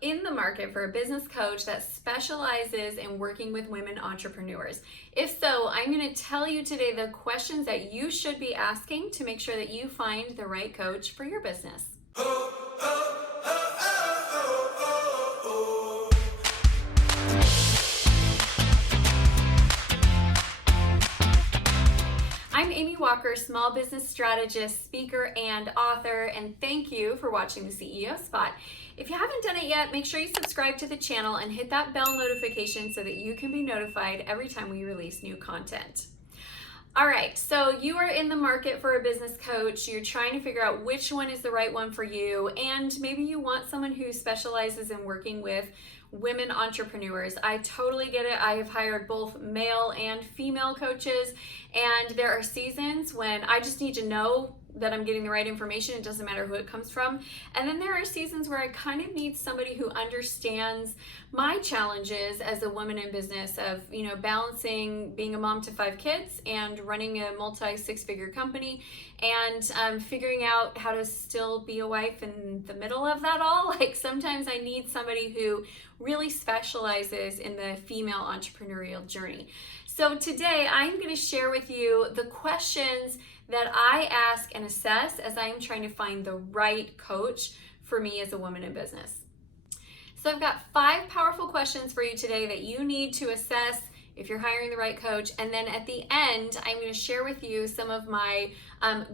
in the market for a business coach that specializes in working with women entrepreneurs? If so, I'm going to tell you today the questions that you should be asking to make sure that you find the right coach for your business. I'm Amy Walker, small business strategist, speaker, and author, and thank you for watching the CEO Spot. If you haven't done it yet, make sure you subscribe to the channel and hit that bell notification so that you can be notified every time we release new content. All right, so you are in the market for a business coach. You're trying to figure out which one is the right one for you, and maybe you want someone who specializes in working with women entrepreneurs. I totally get it. I have hired both male and female coaches, and there are seasons when I just need to know that I'm getting the right information. It doesn't matter who it comes from. And then there are seasons where I kind of need somebody who understands my challenges as a woman in business of, balancing being a mom to 5 kids and running a multi-6-figure company and figuring out how to still be a wife in the middle of that all. Like sometimes I need somebody who really specializes in the female entrepreneurial journey. So today I'm going to share with you the questions that I ask and assess as I am trying to find the right coach for me as a woman in business. So I've got 5 powerful questions for you today that you need to assess if you're hiring the right coach. And then at the end, I'm going to share with you some of my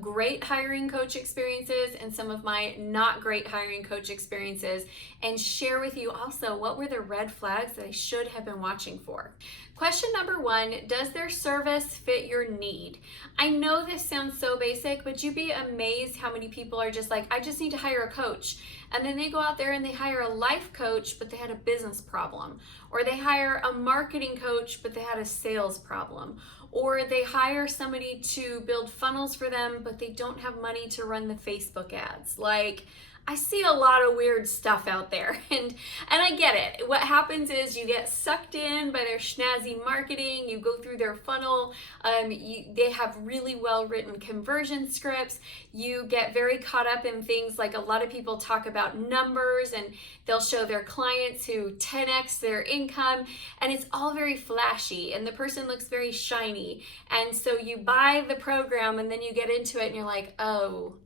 great hiring coach experiences and some of my not great hiring coach experiences, and share with you also what were the red flags that I should have been watching for. Question number 1, does their service fit your need? I know this sounds so basic, but you'd be amazed how many people are just like, I just need to hire a coach. And then they go out there and they hire a life coach, but they had a business problem. Or they hire a marketing coach, but they had a sales problem. Or they hire somebody to build funnels for them, but they don't have money to run the Facebook ads. Like, I see a lot of weird stuff out there, and I get it. What happens is you get sucked in by their snazzy marketing, you go through their funnel, they have really well-written conversion scripts, you get very caught up in things like a lot of people talk about numbers, and they'll show their clients who 10x their income, and it's all very flashy, and the person looks very shiny, and so you buy the program, and then you get into it, and you're like, oh,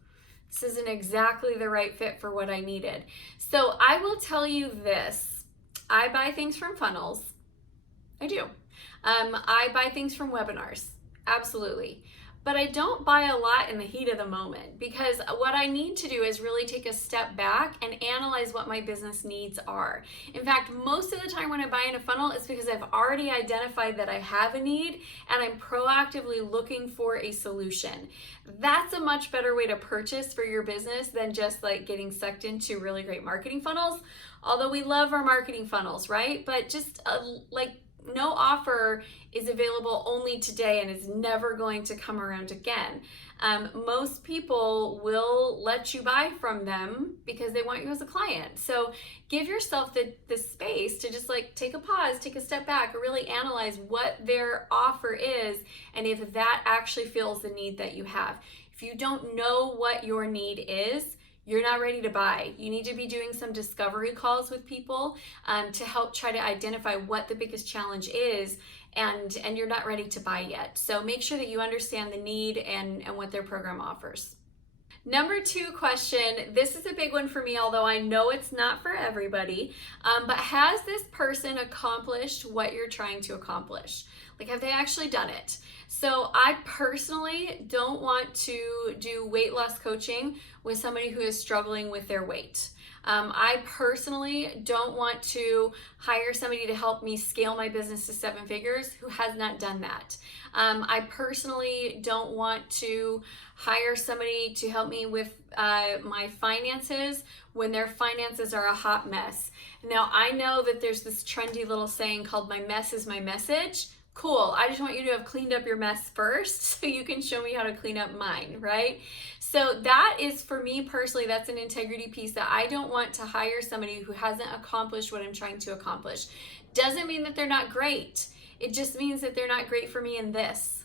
this isn't exactly the right fit for what I needed. So I will tell you this. I buy things from funnels. I do. I buy things from webinars. Absolutely. But I don't buy a lot in the heat of the moment, because what I need to do is really take a step back and analyze what my business needs are. In fact, most of the time when I buy in a funnel, it's because I've already identified that I have a need and I'm proactively looking for a solution. That's a much better way to purchase for your business than just like getting sucked into really great marketing funnels. Although we love our marketing funnels, right? But just no offer is available only today and is never going to come around again. Most people will let you buy from them because they want you as a client. So give yourself the space to just like take a pause, take a step back, or really analyze what their offer is and if that actually fills the need that you have. If you don't know what your need is, you're not ready to buy. You need to be doing some discovery calls with people to help try to identify what the biggest challenge is, and you're not ready to buy yet. So make sure that you understand the need and what their program offers. Number 2 question, this is a big one for me, although I know it's not for everybody, but has this person accomplished what you're trying to accomplish? Like, have they actually done it? So I personally don't want to do weight loss coaching with somebody who is struggling with their weight. I personally don't want to hire somebody to help me scale my business to 7 figures who has not done that. I personally don't want to hire somebody to help me with my finances when their finances are a hot mess. Now, I know that there's this trendy little saying called "my mess is my message." Cool, I just want you to have cleaned up your mess first so you can show me how to clean up mine, right? So that is, for me personally, that's an integrity piece that I don't want to hire somebody who hasn't accomplished what I'm trying to accomplish. Doesn't mean that they're not great. It just means that they're not great for me in this.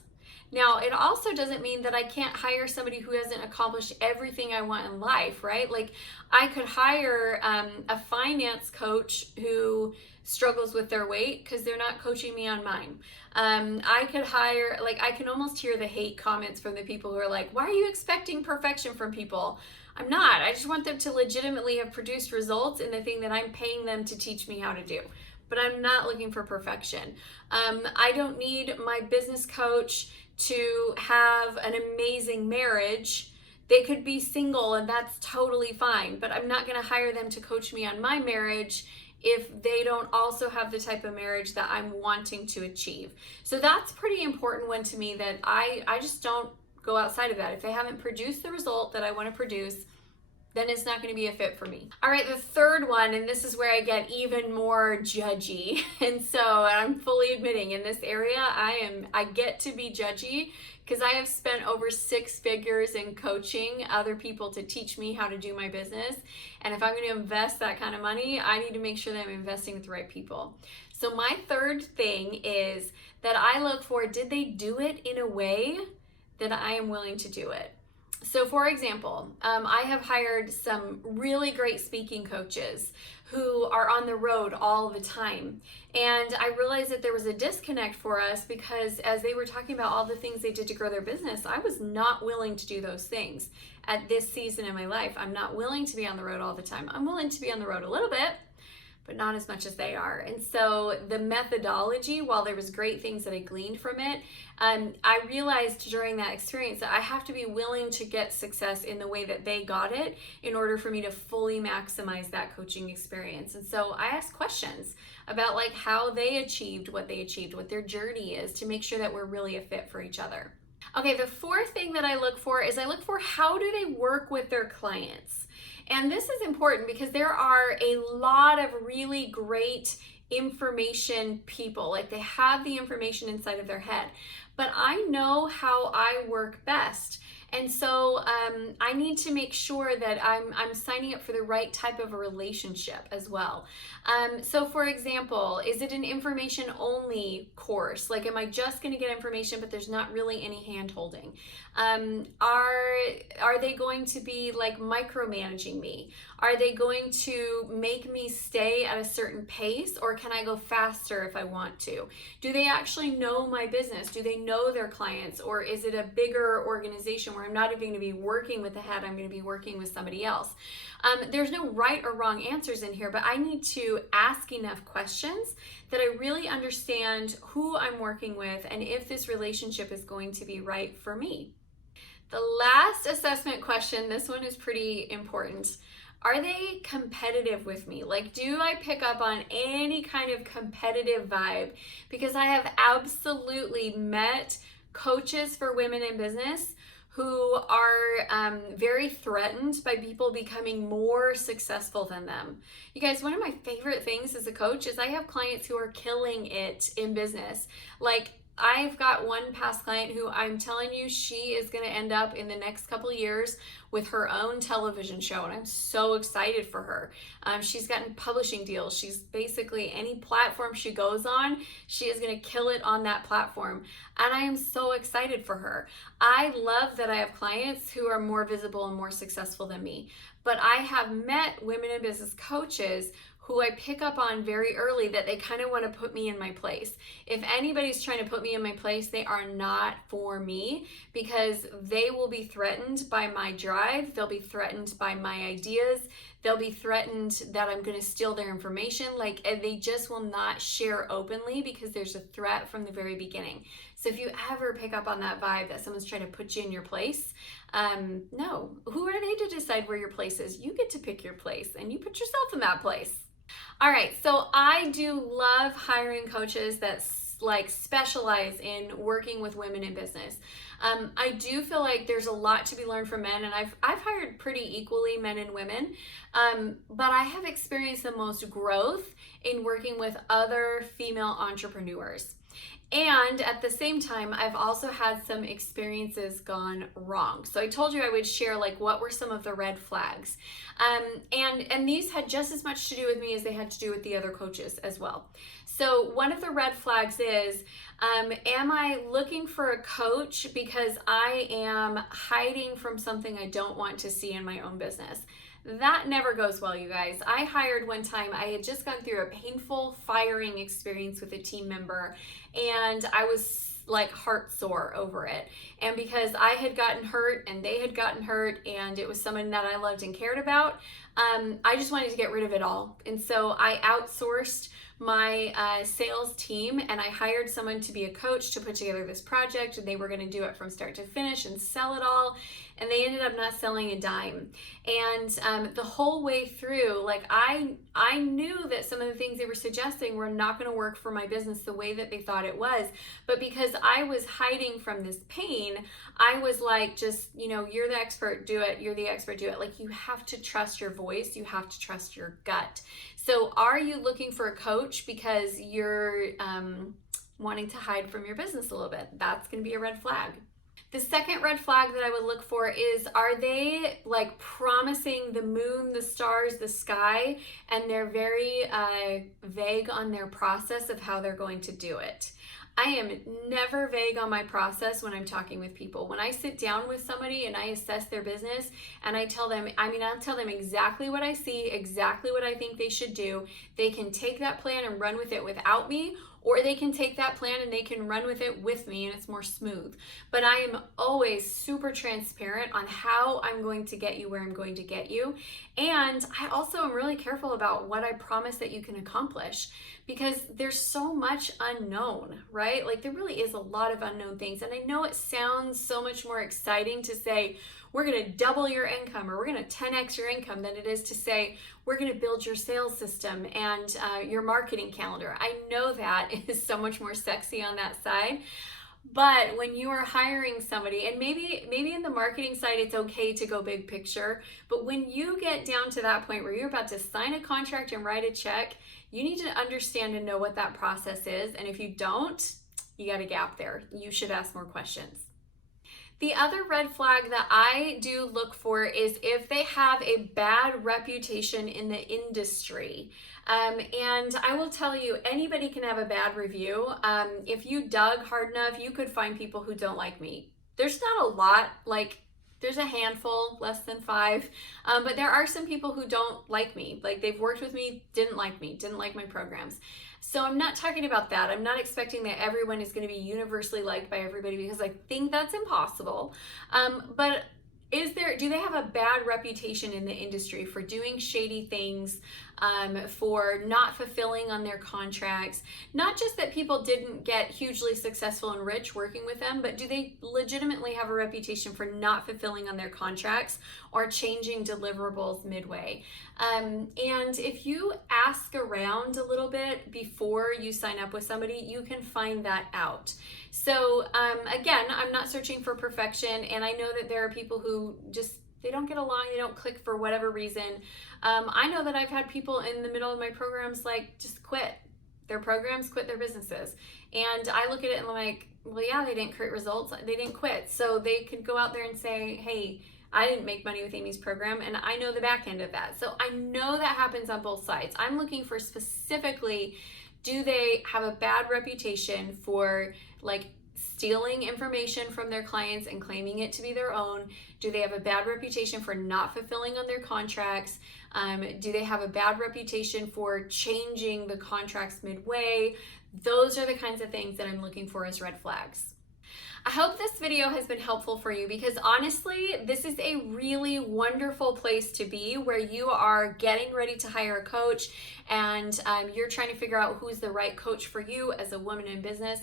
Now, it also doesn't mean that I can't hire somebody who hasn't accomplished everything I want in life, right? Like I could hire a finance coach who struggles with their weight because they're not coaching me on mine. I could hire, like, I can almost hear the hate comments from the people who are like, why are you expecting perfection from people? I'm not. I just want them to legitimately have produced results in the thing that I'm paying them to teach me how to do. But I'm not looking for perfection. I don't need my business coach to have an amazing marriage. They could be single and that's totally fine, but I'm not going to hire them to coach me on my marriage if they don't also have the type of marriage that I'm wanting to achieve. So that's pretty important one to me, that I just don't go outside of that. If they haven't produced the result that I want to produce, then it's not going to be a fit for me. All right, the third one, and this is where I get even more judgy. And so I'm fully admitting in this area, I get to be judgy because I have spent over 6 figures in coaching other people to teach me how to do my business. And if I'm going to invest that kind of money, I need to make sure that I'm investing with the right people. So my third thing is that I look for, did they do it in a way that I am willing to do it? So for example, I have hired some really great speaking coaches who are on the road all the time. And I realized that there was a disconnect for us because as they were talking about all the things they did to grow their business, I was not willing to do those things at this season in my life. I'm not willing to be on the road all the time. I'm willing to be on the road a little bit, but not as much as they are. And so the methodology, while there was great things that I gleaned from it, I realized during that experience that I have to be willing to get success in the way that they got it in order for me to fully maximize that coaching experience. And so I asked questions about like how they achieved, what their journey is, to make sure that we're really a fit for each other. Okay, the fourth thing that I look for is how do they work with their clients? And this is important because there are a lot of really great information people. Like they have the information inside of their head. But I know how I work best. And so I need to make sure that I'm signing up for the right type of a relationship as well. So for example, is it an information only course? Like, am I just going to get information, but there's not really any hand holding? Are they going to be like micromanaging me? Are they going to make me stay at a certain pace, or can I go faster if I want to? Do they actually know my business? Do they know their clients? Or is it a bigger organization where I'm not even going to be working with the head, I'm going to be working with somebody else? There's no right or wrong answers in here, but I need to ask enough questions that I really understand who I'm working with and if this relationship is going to be right for me. The last assessment question, this one is pretty important. Are they competitive with me? Like, do I pick up on any kind of competitive vibe? Because I have absolutely met coaches for women in business who are very threatened by people becoming more successful than them. You guys, one of my favorite things as a coach is I have clients who are killing it in business. Like, I've got one past client who I'm telling you, she is going to end up in the next couple of years with her own television show, and I'm so excited for her. She's gotten publishing deals. She's basically, any platform she goes on, she is going to kill it on that platform, and I am so excited for her. I love that I have clients who are more visible and more successful than me, but I have met women in business coaches who I pick up on very early that they kind of want to put me in my place. If anybody's trying to put me in my place, they are not for me, because they will be threatened by my drive. They'll be threatened by my ideas. They'll be threatened that I'm going to steal their information. Like, they just will not share openly because there's a threat from the very beginning. So if you ever pick up on that vibe that someone's trying to put you in your place, no. Who are they to decide where your place is? You get to pick your place, and you put yourself in that place. All right, so I do love hiring coaches that like specialize in working with women in business. I do feel like there's a lot to be learned from men, and I've hired pretty equally men and women, but I have experienced the most growth in working with other female entrepreneurs. And at the same time, I've also had some experiences gone wrong. So I told you I would share like what were some of the red flags. And these had just as much to do with me as they had to do with the other coaches as well. So one of the red flags is, am I looking for a coach because I am hiding from something I don't want to see in my own business? That never goes well, you guys. I hired one time, I had just gone through a painful firing experience with a team member, and I was like heart sore over it. And because I had gotten hurt and they had gotten hurt and it was someone that I loved and cared about, I just wanted to get rid of it all. And so I outsourced my sales team, and I hired someone to be a coach to put together this project, and they were going to do it from start to finish and sell it all, and they ended up not selling a dime. And the whole way through, like I knew that some of the things they were suggesting were not going to work for my business the way that they thought it was, but because I was hiding from this pain, I was like, just, you're the expert, do it. You're the expert, do it. Like, you have to trust your voice. You have to trust your gut. So are you looking for a coach because you're wanting to hide from your business a little bit? That's going to be a red flag. The second red flag that I would look for is, are they like promising the moon, the stars, the sky, and they're very vague on their process of how they're going to do it? I am never vague on my process when I'm talking with people. When I sit down with somebody and I assess their business and I tell them, I'll tell them exactly what I see, exactly what I think they should do. They can take that plan and run with it without me, or they can take that plan and they can run with it with me, and it's more smooth. But I am always super transparent on how I'm going to get you where I'm going to get you. And I also am really careful about what I promise that you can accomplish, because there's so much unknown, right? Like, there really is a lot of unknown things. And I know it sounds so much more exciting to say, we're going to double your income, or we're going to 10x your income, than it is to say, we're going to build your sales system and your marketing calendar. I know that is so much more sexy on that side. But when you are hiring somebody, and maybe in the marketing side, it's okay to go big picture, but when you get down to that point where you're about to sign a contract and write a check, you need to understand and know what that process is. And if you don't, you got a gap there. You should ask more questions. The other red flag that I do look for is if they have a bad reputation in the industry. And I will tell you, anybody can have a bad review. If you dug hard enough, you could find people who don't like me. There's not a lot, like there's a handful, less than 5, but there are some people who don't like me. Like, they've worked with me, didn't like me, didn't like my programs. So I'm not talking about that. I'm not expecting that everyone is going to be universally liked by everybody, because I think that's impossible. But do they have a bad reputation in the industry for doing shady things, for not fulfilling on their contracts? Not just that people didn't get hugely successful and rich working with them, but do they legitimately have a reputation for not fulfilling on their contracts or changing deliverables midway? And if you ask around a little bit before you sign up with somebody, you can find that out. So again, I'm not searching for perfection, and I know that there are people who just, they don't get along, they don't click for whatever reason. I know that I've had people in the middle of my programs like just quit their programs, quit their businesses. And I look at it and I'm like, well, yeah, they didn't create results, they didn't quit. So they could go out there and say, hey, I didn't make money with Amy's program, and I know the back end of that. So I know that happens on both sides. I'm looking for specifically, do they have a bad reputation for like stealing information from their clients and claiming it to be their own? Do they have a bad reputation for not fulfilling on their contracts? Do they have a bad reputation for changing the contracts midway? Those are the kinds of things that I'm looking for as red flags. I hope this video has been helpful for you, because honestly, this is a really wonderful place to be, where you are getting ready to hire a coach, and you're trying to figure out who's the right coach for you as a woman in business.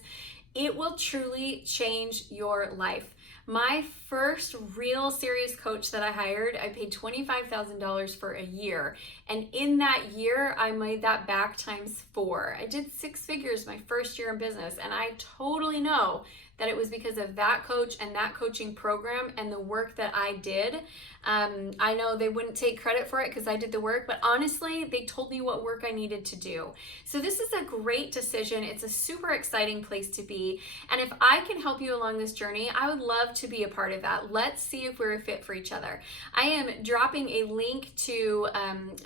It will truly change your life. My first real serious coach that I hired, I paid $25,000 for a year. And in that year, I made that back times 4. I did 6 figures my first year in business. And I totally know that it was because of that coach and that coaching program and the work that I did. I know they wouldn't take credit for it because I did the work, but honestly, they told me what work I needed to do. So this is a great decision. It's a super exciting place to be. And if I can help you along this journey, I would love to be a part of that. Let's see if we're a fit for each other. I am dropping a link to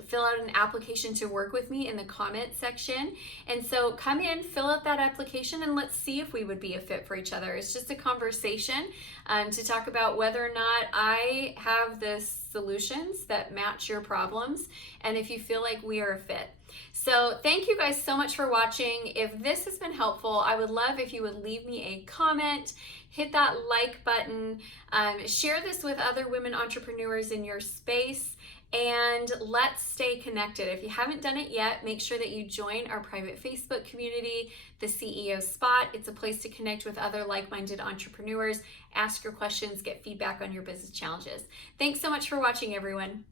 fill out an application to work with me in the comment section. And so come in, fill out that application, and let's see if we would be a fit for each other. It's just a conversation to talk about whether or not I have the solutions that match your problems, and if you feel like we are a fit. So thank you guys so much for watching. If this has been helpful, I would love if you would leave me a comment, hit that like button, share this with other women entrepreneurs in your space, and let's stay connected. If you haven't done it yet, make sure that you join our private Facebook community, the CEO Spot. It's a place to connect with other like-minded entrepreneurs, ask your questions, get feedback on your business challenges. Thanks so much for watching, everyone.